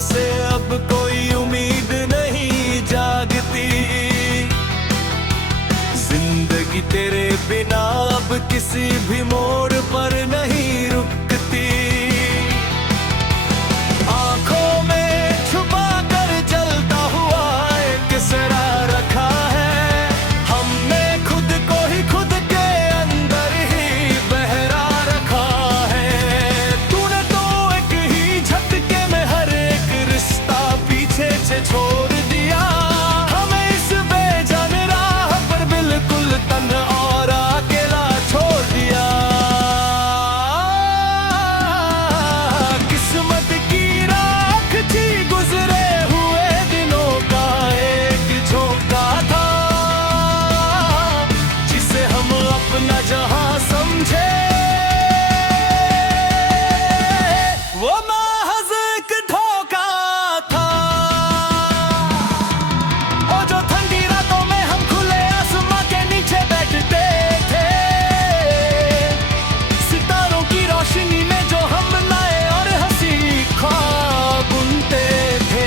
से अब कोई उम्मीद नहीं जागती। जिंदगी तेरे बिना अब किसी भी मोड़ पर नहीं रुकती। आंखों में छुपा कर जलता हुआ एक सरा रखा है हमने, खुद को ही खुद के अंदर ही बहरा रखा है। तूने तो एक ही झटके में हर एक रिश्ता पीछे से छोड़ दिया, हमें इस बेजान राह पर बिल्कुल तन्हा और अकेला छोड़ दिया। किस्मत की राख थी गुजरे हुए दिनों का एक झोंका था, जिसे हम अपना जहां समझे वो महज एक धोखा था। और जो ठंडी रातों में हम खुले आसमां के नीचे बैठते थे, सितारों की रोशनी में जो हम लाए और हंसी ख्वाब बुनते थे।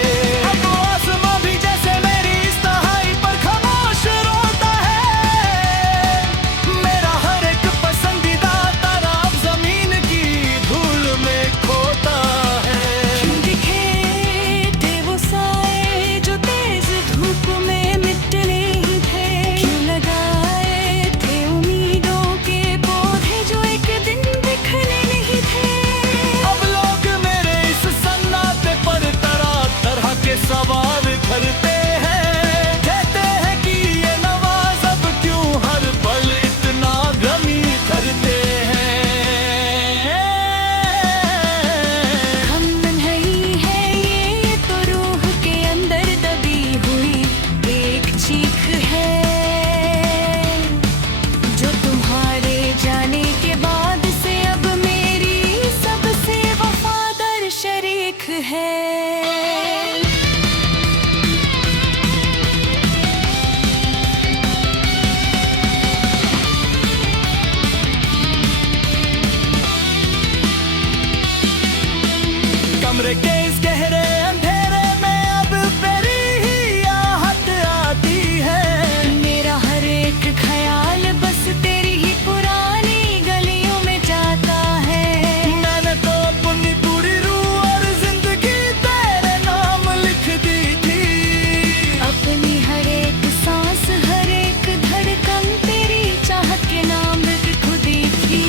अब वो आसमां भी जैसे मेरी इस तन्हाई पर खामोश रोता है। मेरा हर एक पसंदीदा तारा अब जमीन की धूल में खोता है। क्यों दिखे थे वो साए जो तेज धूप में मिटने ही थे? क्यों लगाए थे उम्मीदों के पौधे जो एक दिन बिखरने नहीं थे? अब लोग मेरे इस सन्नाटे पर तरह तरह के सवाल करते हैं, कहते हैं कि ये नवाज अब क्यों हर पल इतना गमी करते हैं। हम नहीं है ये तो रूह के अंदर दबी हुई एक चीख है, जो तुम्हारे जाने के बाद से अब मेरी सबसे वफादार शरीक है। कमरे के इस गहरे अंधेरे में अब तेरी ही आहट आती है। मेरा हर एक ख्याल बस तेरी ही पुरानी गलियों में जाता है। मैंने तो अपनी पूरी रूह और जिंदगी तेरे नाम लिख दी थी। अपनी हर एक सांस हर एक धड़कन तेरी चाहत के नाम लिख दी थी।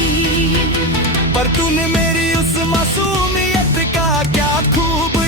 पर तूने मेरी उस मासूमियत का क्या खूब